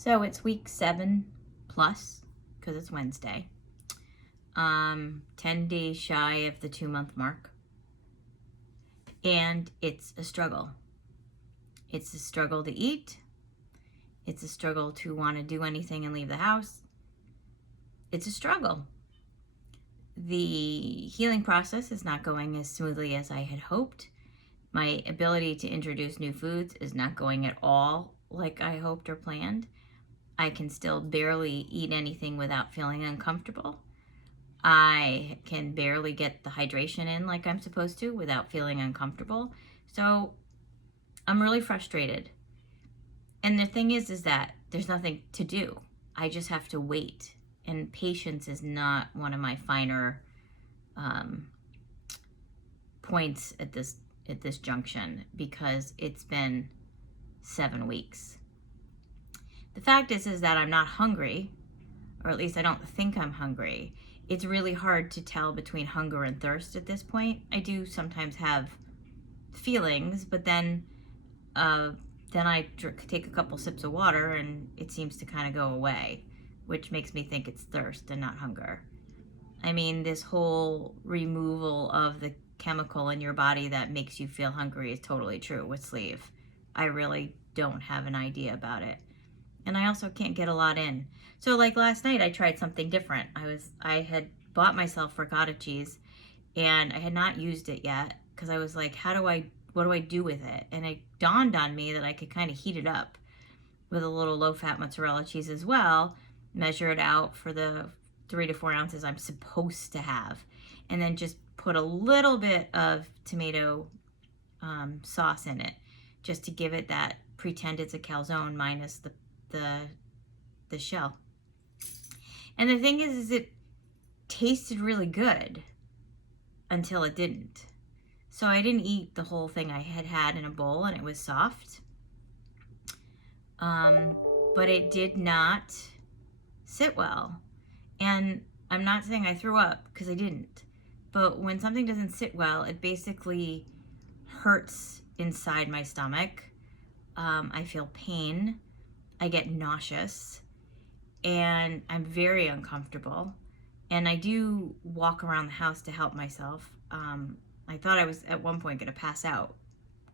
So it's week 7 plus, because it's Wednesday. 10 days shy of the 2-month mark. And it's a struggle. It's a struggle to eat. It's a struggle to want to do anything and leave the house. It's a struggle. The healing process is not going as smoothly as I had hoped. My ability to introduce new foods is not going at all like I hoped or planned. I can still barely eat anything without feeling uncomfortable. I can barely get the hydration in like I'm supposed to without feeling uncomfortable. So I'm really frustrated. And the thing is that there's nothing to do. I just have to wait. And patience is not one of my finer points at this junction, because it's been 7 weeks. The fact is that I'm not hungry, or at least I don't think I'm hungry. It's really hard to tell between hunger and thirst at this point. I do sometimes have feelings, but then I take a couple sips of water and it seems to kind of go away, which makes me think it's thirst and not hunger. I mean, this whole removal of the chemical in your body that makes you feel hungry is totally true with sleep. I really don't have an idea about it. And I also can't get a lot in. So like last night, I tried something different. I had bought myself ricotta cheese and I had not used it yet, because I was like, what do I do with it? And it dawned on me that I could kind of heat it up with a little low-fat mozzarella cheese as well, measure it out for the 3 to 4 ounces I'm supposed to have, and then just put a little bit of tomato sauce in it, just to give it that, pretend it's a calzone minus the shell. And the thing is it tasted really good until it didn't. So I didn't eat the whole thing I had in a bowl, and it was soft. But it did not sit well. And I'm not saying I threw up, because I didn't. But when something doesn't sit well, it basically hurts inside my stomach. I feel pain. I get nauseous. And I'm very uncomfortable. And I do walk around the house to help myself. I thought I was at one point going to pass out.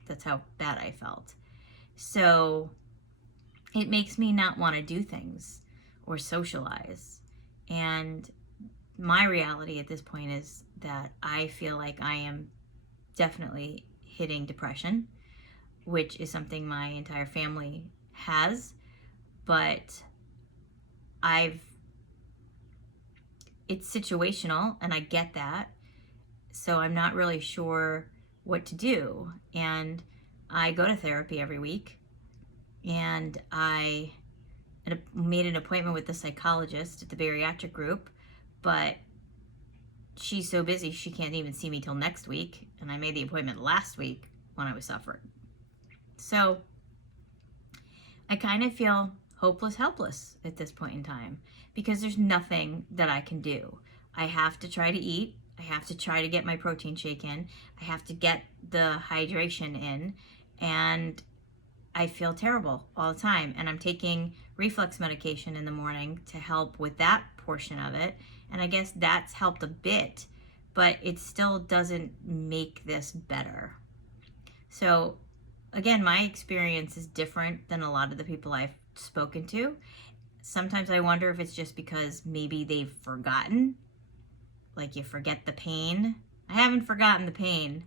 That's how bad I felt. So it makes me not want to do things or socialize. And my reality at this point is that I feel like I am definitely hitting depression, which is something my entire family has. But it's situational, and I get that. So I'm not really sure what to do. And I go to therapy every week, and I made an appointment with the psychologist at the bariatric group, but she's so busy she can't even see me till next week. And I made the appointment last week when I was suffering. So I kind of feel helpless at this point in time, because there's nothing that I can do. I have to try to eat. I have to try to get my protein shake in. I have to get the hydration in. And I feel terrible all the time. And I'm taking reflux medication in the morning to help with that portion of it. And I guess that's helped a bit, but it still doesn't make this better. So again, my experience is different than a lot of the people I've spoken to. Sometimes I wonder if it's just because maybe they've forgotten. Like, you forget the pain. I haven't forgotten the pain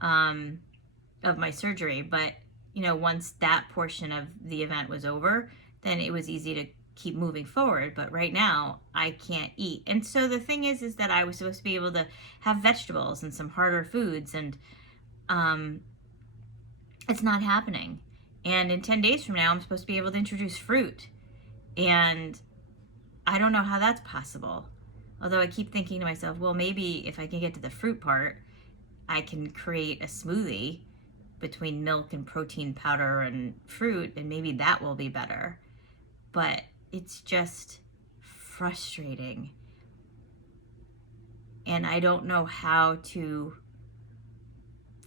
of my surgery, but once that portion of the event was over, then it was easy to keep moving forward. But right now, I can't eat. And so the thing is that I was supposed to be able to have vegetables and some harder foods, and it's not happening. And in 10 days from now, I'm supposed to be able to introduce fruit. And I don't know how that's possible. Although I keep thinking to myself, well, maybe if I can get to the fruit part, I can create a smoothie between milk and protein powder and fruit, and maybe that will be better. But it's just frustrating. And I don't know how to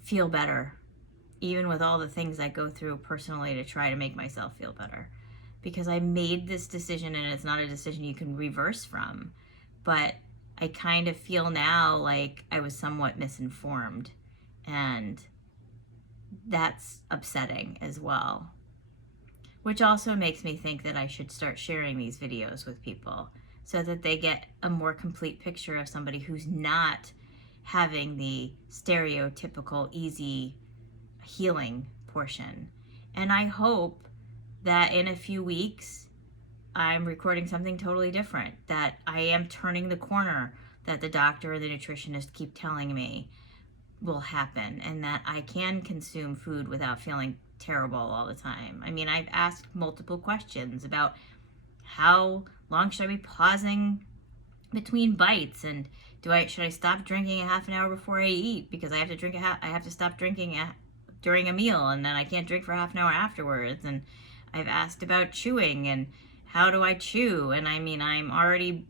feel better, even with all the things I go through personally to try to make myself feel better. because I made this decision and it's not a decision you can reverse from. But I kind of feel now like I was somewhat misinformed, and that's upsetting as well. Which also makes me think that I should start sharing these videos with people so that they get a more complete picture of somebody who's not having the stereotypical easy healing portion. And I hope that in a few weeks I'm recording something totally different, that I am turning the corner that the doctor or the nutritionist keep telling me will happen, and that I can consume food without feeling terrible all the time. I mean, I've asked multiple questions about how long should I be pausing between bites, and should I stop drinking a half an hour before I eat because I have to stop drinking during a meal, and then I can't drink for half an hour afterwards. And I've asked about chewing and how do I chew, and I mean, I'm already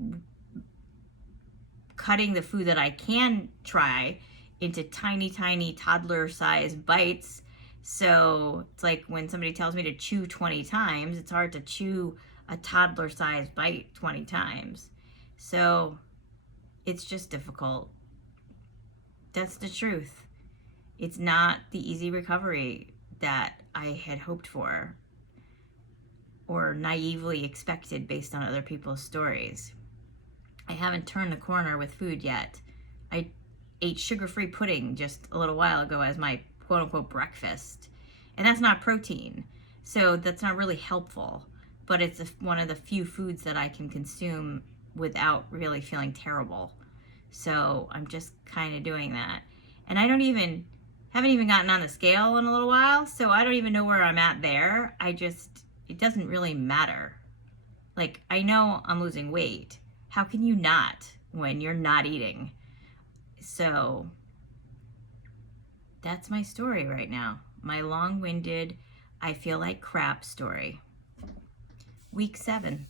cutting the food that I can try into tiny toddler-sized bites. So it's like when somebody tells me to chew 20 times, it's hard to chew a toddler-sized bite 20 times. So it's just difficult. That's the truth. It's not the easy recovery that I had hoped for or naively expected based on other people's stories. I haven't turned the corner with food yet. I ate sugar-free pudding just a little while ago as my quote-unquote breakfast. And that's not protein, so that's not really helpful. But it's one of the few foods that I can consume without really feeling terrible. So I'm just kind of doing that. And I haven't even gotten on the scale in a little while, so I don't even know where I'm at there. It doesn't really matter. Like, I know I'm losing weight. How can you not when you're not eating? So that's my story right now. My long-winded, I feel like crap story. Week 7.